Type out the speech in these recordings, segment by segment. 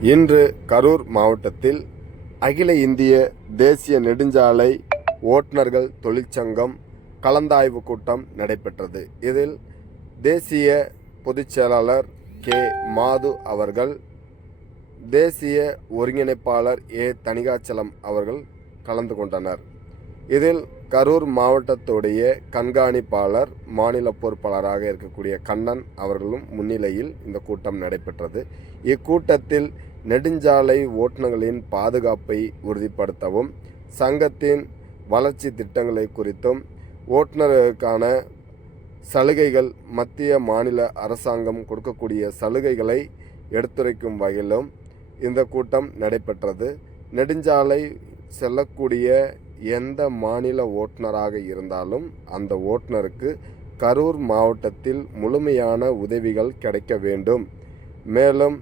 இன்று கரூர் மாவட்டத்தில் அகில இந்திய தேசிய நெடுஞ்சாலை ஓட்டுநர்கள் தொழிற்சங்கம் கலந்தாய்வு கூட்டம் நடைபெற்றது. இதில் தேசிய பொதுச் செயலாளர் கே. மாது அவர்கள் தேசிய ஒருங்கிணைப்பாளர் ஏ. தணிகாச்சலம் அவர்கள் கலந்து கொண்டனர். இதில் கரூர் மாவட்டத்துடைய கண்காணிப்பாளர் மாநில பொறுப்பாளராக இருக்கக்கூடிய கண்ணன் அவர்களும் முன்னிலையில் இந்த கூட்டம் நடைபெற்றது. இக்கூட்டத்தில் நெடுஞ்சாலை ஓட்டுநர்களின் பாதுகாப்பை உறுதிப்படுத்தவும் சங்கத்தின் வளர்ச்சி திட்டங்களை குறித்தும் ஓட்டுநர்களுக்கான சலுகைகள் மத்திய மாநில அரசாங்கம் கொடுக்கக்கூடிய சலுகைகளை எடுத்துரைக்கும் வகையிலும் இந்த கூட்டம் நடைபெற்றது. நெடுஞ்சாலை செல்லக்கூடிய எந்த மாநில ஓட்டுநராக இருந்தாலும் அந்த ஓட்டுநருக்கு கரூர் மாவட்டத்தில் முழுமையான உதவிகள் கிடைக்க வேண்டும். மேலும்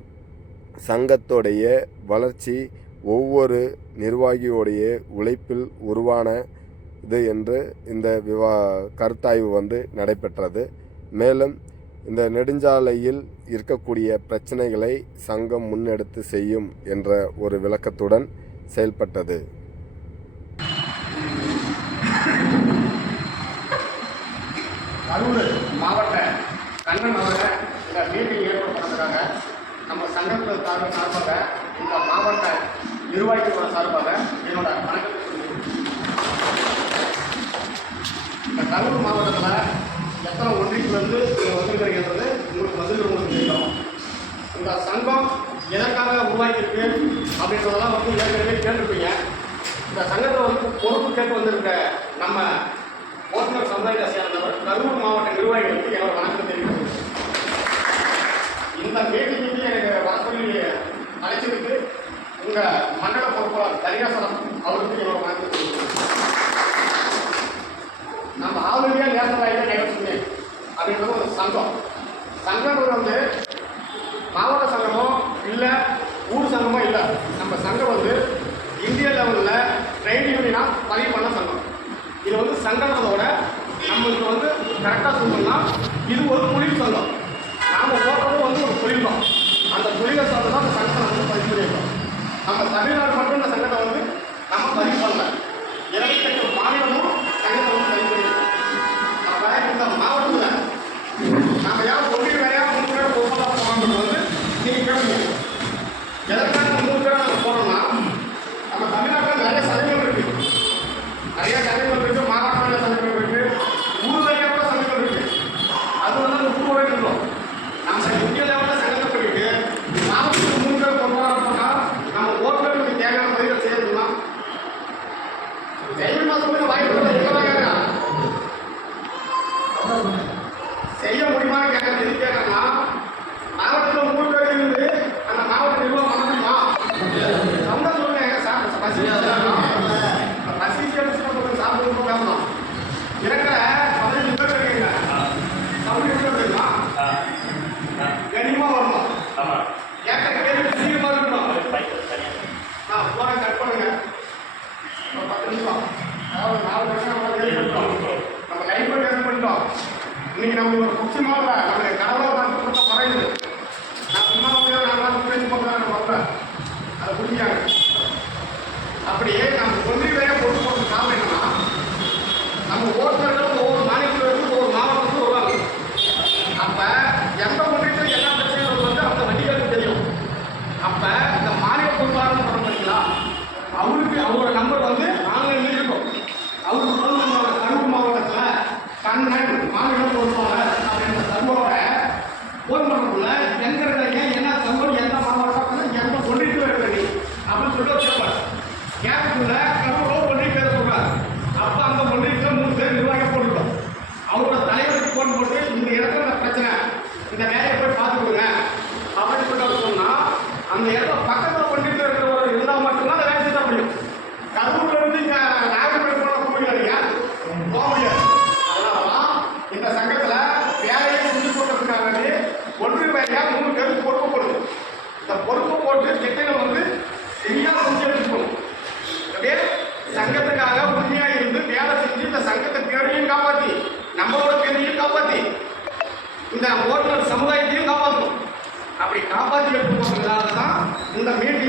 சங்கத்துடைய வளர்ச்சி ஒவ்வொரு நிர்வாகியோடைய உழைப்பில் உருவான இது என்று இந்த விவா கருத்தாய்வு வந்து நடைபெற்றது. மேலும் இந்த நெடுஞ்சாலையில் இருக்கக்கூடிய பிரச்சனைகளை சங்கம் முன்னெடுத்து செய்யும் என்ற ஒரு விளக்கத்துடன் செயல்பட்டது. கரூர் மாவட்ட கண்ணன் அவர்கள் இந்த மீட்டிங் ஏற்பாடு பண்ணுறாங்க நம்ம சங்கத்தில் சார்பு சார்பாக இந்த மாவட்ட நிர்வாகிகளோட சார்பாக என்னோட வணக்கத்தை இந்த கரூர் மாவட்டத்தில் எத்தனை ஒன்றியத்துலேருந்து நீங்கள் வந்திருக்கிறீங்கிறது உங்களுக்கு வந்து உங்களுக்கு தெரியும். இந்த சங்கம் எதற்காக உருவாக்கியிருக்கு அப்படின்றதெல்லாம் வந்து ஏற்கனவே கேட்டிருப்பீங்க இந்த சங்கத்தை வந்து பொறுப்பு கேட்டு வந்திருக்க நம்ம ஓட்டுநர் சமுதாயத்தை சேர்ந்தவர் கரூர் மாவட்ட நிர்வாகிகளுக்கு என்னோட வணக்கம் தெரிவிக்கிறேன் இந்த பேட்டிக்கு எனக்கு வர சொல்லி அழைச்சிருக்கு உங்கள் மண்டல பொறுப்பாளர் தரிகாசனம் அவருக்கு என்னோட வணக்கம் தெரிவிக்கிறேன் நம்ம ஆளுநரியா நேரத்தில் ஹைவே அப்படின்றது ஒரு சங்கம். சங்கங்கள் வந்து மாவட்ட சங்கமோ இல்லை ஊர் சங்கமோ இல்லை. நம்ம சங்கம் வந்து இந்திய லெவலில் ட்ரேட் யூனியனாக பதிவு பண்ண சங்கம். இது வந்து சங்கடத்தோட நம்மளுக்கு வந்து கரெக்டாக சொல்லணும்னா இது ஒரு குளிர் சொல்லும் நாம் ஓட்டுறதும் வந்து ஒரு தொழில் தான் அந்த தொழிலை சொல்ல தான் அந்த சங்கத்தை வந்து பதிவு நம்ம தமிழ்நாடு மட்டும் இந்த சங்கத்தை வந்து நம்ம பதிவு பண்ணல. இருபத்தெட்டு மாநிலமும் சங்கத்தை வந்து பதிவு பண்ணியிருக்கோம் அப்போ இந்த மாவட்டத்தில் நம்ம யார் ஒன்றிய வேலையா மூணு பேர் பொறுப்பாக போகணும் வந்து நீங்கள் கேளுங்க எதற்காக இந்த மூணு பேரை நம்ம போகிறோம்னா நம்ம தமிழ்நாட்டில் நிறைய சதவீதம் இருக்கு நிறைய சதவீதம் இருக்கு மாவட்டத்தில் சதவீதம் இருக்கு ஊர் வழியாக கூட சதவீதம் இருக்கு அது வந்து அந்த ஊர் வரைக்கும் இருக்கும் நம்ம இந்திய லெவலில் சங்கத்தை பண்ணிட்டு மாவட்டத்துக்கு மூணு பேர் பொறுப்பாக போனால் நம்ம ஓட்டுநருக்கு தேவையான பதிவுகள் செய்யணும்னா தைரியமாக சொல்லுங்க வாய்ப்பு எங்கே கேட்கறா செய்ய முடியுமான்னு கேட்கறது எது கேட்கறா மாவட்டத்தில் மூணு பேர் இருந்து அந்த மாவட்ட நிர்வாகம் பண்ண முடியுமா சொந்த சொல்லுங்க எங்க சார் பசி பசி கேட்டு கொஞ்சம் சாப்பிட்டு பேசணும் இருக்கிற பதினஞ்சு பேர் இருக்கீங்க தமிழ் பேர் இருக்குமா கனிமா வரணும் கேட்க கேள்வி சீக்கிரமா இருக்கணும் நான் போன கட் பண்ணுங்க ஒரு பத்து நிமிஷம் அதாவது நாலு வருஷம் நம்ம கேள்வி பண்ணிட்டோம் நம்ம லைஃப் டெஸ்ட் பண்ணிட்டோம் இன்னைக்கு நம்மளுக்கு ஒரு முக்கியமான நம்மளுடைய கனவுல நான் கொடுத்த மறையுது நான் சும்மா வந்து நான் வந்து பேசி போகிறேன் வந்தேன் அதை புரிஞ்சாங்க அப்படியே நம்ம போராட்டி எடுத்துக்கொண்டதால் இந்த மீட்பு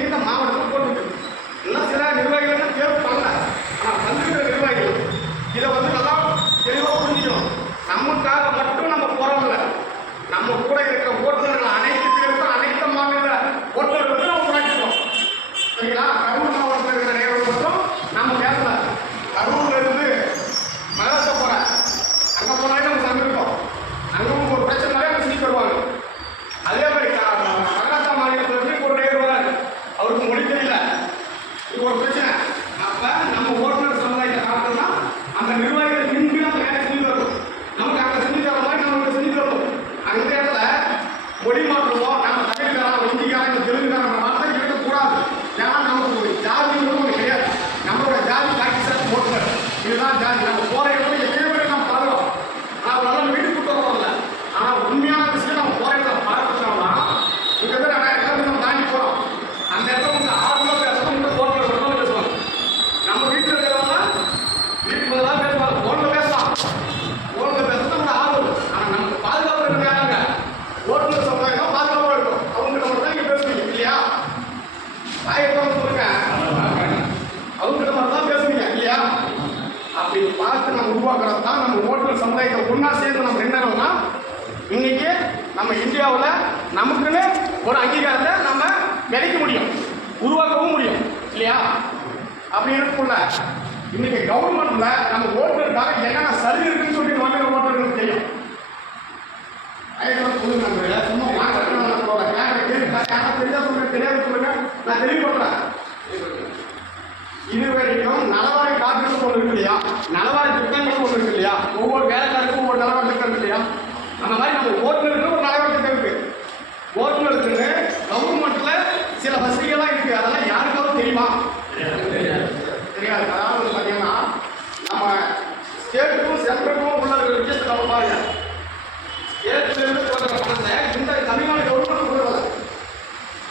இது ஒரு பிரச்சனை. அப்ப நம்ம ஓட்டுநர் சமுதாயத்தை காரணம் அந்த நிர்வாகிகள் நின்று அந்த வேலை செஞ்சு வரணும். அங்கே செஞ்சு தர மாதிரி நம்ம செஞ்சு தரணும் அந்த இடத்துல மொழி மாற்றுவோம். இதுதான் ஜாதி. நம்ம போற இடத்துல எத்தனை பேர் நம்ம பழகிறோம் அதனால வீடு உருவாக்கவும் முடியும் இல்லையா அப்படி இருக்குள்ள இன்னைக்கு கவர்மெண்ட்ல நம்ம ஓட்டுநருக்காக என்னென்ன சலுகை இருக்குன்னு சொல்லி வந்து ஓட்டுநர்களுக்கு தெரியும் ஐயோ சொல்லுங்க நண்பர்களே. சும்மா வாங்க, வாங்க, போங்க. கேட்கற கேள்வி, நான் யாரா தெரிஞ்சா சொல்லுங்க, தெரியாத சொல்லுங்க. நான் தெளிவுபடுறேன். இது வரைக்கும் நலவாரி காப்பீடு ஒன்று இருக்கு இல்லையா நலவாரி திட்டங்கள் ஒன்று இருக்கு இல்லையா ஒவ்வொரு வேலைக்காருக்கும் ஒவ்வொரு நலவாரி திட்டம் இருக்கு இல்லையா அந்த மாதிரி நம்ம ஓட்டுநருக்கு ஒரு நலவாரி திட்டம் இருக்கு ஓட்டுநருக்குன்னு கவர்மெண்ட்ல சில வசதிகள்லாம் இருக்கு அதெல்லாம் யாருக்காவது தெரியுமா தெரியாது அதாவது வந்து பார்த்தீங்கன்னா நம்ம ஸ்டேட்டுக்கும் சென்ட்ரலுக்கும் உள்ள வித்தியாசத்தை நம்ம பாருங்க ஏற்கனவே கொடுக்குற பணத்தை இந்த தமிழ்நாடு கவர்மெண்ட் கொடுக்கல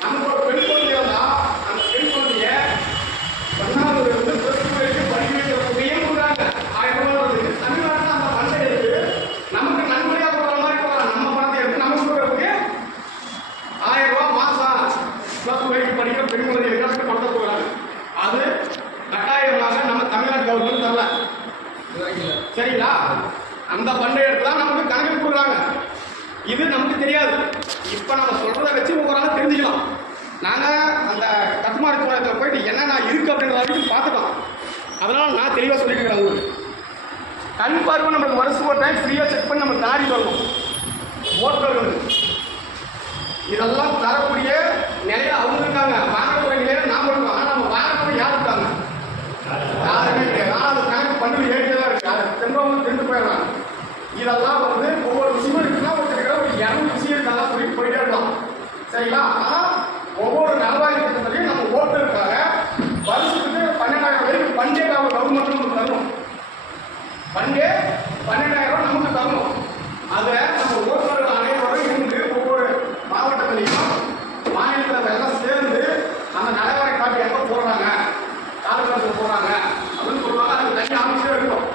நமக்கு ஒரு பெண் குழந்தை வந்தா அந்த பெண் குழந்தைய ஒன்னாவது இருந்து பிளஸ் டூ வரைக்கும் படிக்க வைக்கிறதுக்கையும் கொடுக்குறாங்க ஆயிரம் ரூபாய் வருது தமிழ்நாட்டில் அந்த பணத்தை எடுத்து நமக்கு நன்மையாக கொடுக்குற மாதிரி கொடுக்குறாங்க நம்ம பணத்தை எடுத்து நமக்கு கொடுக்குறதுக்கு ஆயிரம் ரூபாய் மாசம் பிளஸ் படிக்கிற பெண் குழந்தைகளுக்கு பணத்தை போகிறாங்க அது கட்டாயமாக நம்ம தமிழ்நாடு கவர்மெண்ட் தரல. சரிங்களா? அந்த பண்டை எடுத்து தான் நமக்கு கணக்கு கொடுக்குறாங்க. இது நமக்கு தெரியாது. இப்போ நம்ம சொல்கிறத வச்சு உங்களால் தெரிஞ்சுக்கலாம். நாங்கள் அந்த கட்டுமான துறையத்தில் போயிட்டு என்னென்ன இருக்குது அப்படின்ற வரைக்கும் பார்த்துக்கலாம். அதனால் நான் தெளிவாக சொல்லிக்கிறேன் உங்களுக்கு. கண் பார்வை நம்மளுக்கு வருஷம் ஒரு டைம் ஃப்ரீயாக செக் பண்ணி நம்ம தாடி வரணும் ஓட்டுநர்கள் இதெல்லாம் தரக்கூடிய நிலையில அவங்க இருக்காங்க. வாங்கக்கூடிய நிலையில நாம இருக்கோம். ஆனால் நம்ம வாங்கக்கூடிய யார் இருக்காங்க? யாருமே கிடையாது. ஆனால் அது கணக்கு பண்ணி ஏறிட்டே தான் இருக்கு. திரும்பவும் திரும்ப போயிடலாம். இதெல்லாம் வந்து ஒவ்வொரு விஷயமும் இருக்குன்னா ஒருத்தருக்கு ஒரு இரநூறு விஷயம் இருக்காங்க சொல்லி போயிட்டே இருக்கலாம். சரிங்களா? ஆனா ஒவ்வொரு நலவாரி திட்டத்திலையும் நம்ம ஓட்டுறதுக்காக வருஷத்துக்கு பன்னெண்டாயிரம் வரைக்கும் பண்டே கவர்மெண்ட் நமக்கு தரும் பண்டே பன்னெண்டாயிரம் ரூபாய் நமக்கு தரணும் அதை நம்ம ஓட்டுநர்கள் அனைவரும் இருந்து ஒவ்வொரு மாவட்டத்திலையும் மாநிலத்தில் எல்லாம் சேர்ந்து அந்த நடைமுறை காட்டி எப்போ போடுறாங்க காலகட்டத்தில் போடுறாங்க அப்படின்னு சொல்லுவாங்க அதுக்கு தனி அமைச்சரே இருக்கும்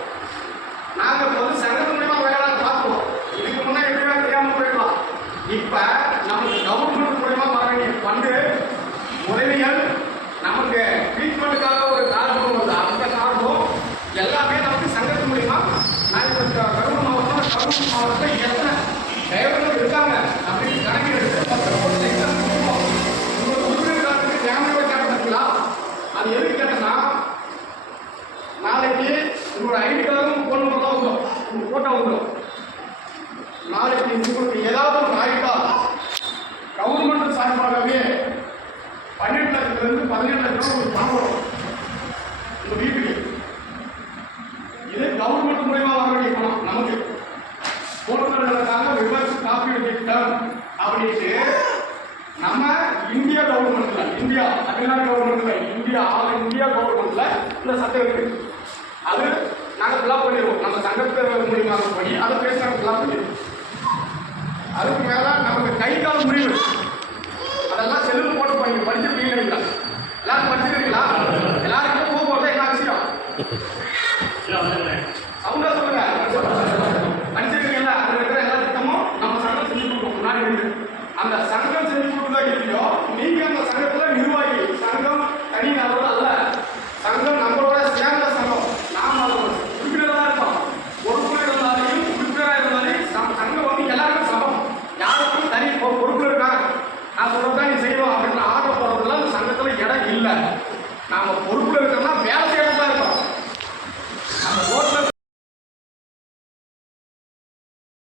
நாங்கள் இப்போ வந்து சங்கத்து மூலியமாக வேலை பார்த்துருவோம் இதுக்கு முன்னே எப்படியா தெரியாமல் போயிடலாம் இப்போ நமக்கு கவர்மெண்ட் மூலியமாக வர வேண்டிய ஃபண்டு உதவிகள் நமக்கு ட்ரீட்மெண்ட்டுக்காக ஒரு காரணம் வருது அந்த காரணம் எல்லாமே நமக்கு சங்கத்து மூலியமா நான் இப்போ கரூர் மாவட்டம் கரூர் மாவட்டத்தில் எத்தனை டிரைவர்கள் இருக்காங்க அப்படின்னு கணக்கு எடுத்து பத்து லட்சம் சேர்த்து கொடுப்போம். உங்க உறுப்பினர் காலத்துக்கு ஃபேமிலியோட கேட்டீங்களா அது எதுக்கு கேட்டேன்னா நாளைக்கு உங்களோட ஐடி கார்டும் ஃபோன் தான் வந்துடும் உங்கள் ஃபோட்டோ வந்துடும் நாளைக்கு உங்களுக்கு ஏதாவது ஒரு ஆயிட்டா கவர்மெண்ட் சார்பாகவே பன்னெண்டு லட்சத்துலேருந்து பதினெட்டு லட்சம் உங்களுக்கு பணம் வரும். உங்கள் வீட்டுக்கு. இது கவர்மெண்ட் மூலயமா வர வேண்டிய பணம் நமக்கு. ஓட்டுநர்களுக்காக விபத்து காப்பீடு திட்டம் அப்படின்ட்டு நம்ம இந்தியா கவர்மெண்ட்ல இந்தியா தமிழ்நாடு கவர்மெண்ட்ல இந்தியா ஆல் இந்தியா கவர்மெண்ட்ல இந்த சட்டம் இருக்கு அது நாங்கள் ஃபில்அப் பண்ணிடுவோம் நம்ம சங்கத்தை மூலியமாக பண்ணி அதை பேசி நாங்கள் ஃபில்அப் பண்ணிடுவோம் அதுக்கு மேலே நமக்கு கை கால் முடிவு அதெல்லாம் செல்லு போட்டு பண்ணி படிச்சிருக்கீங்கன்னு நினைக்கிறேன்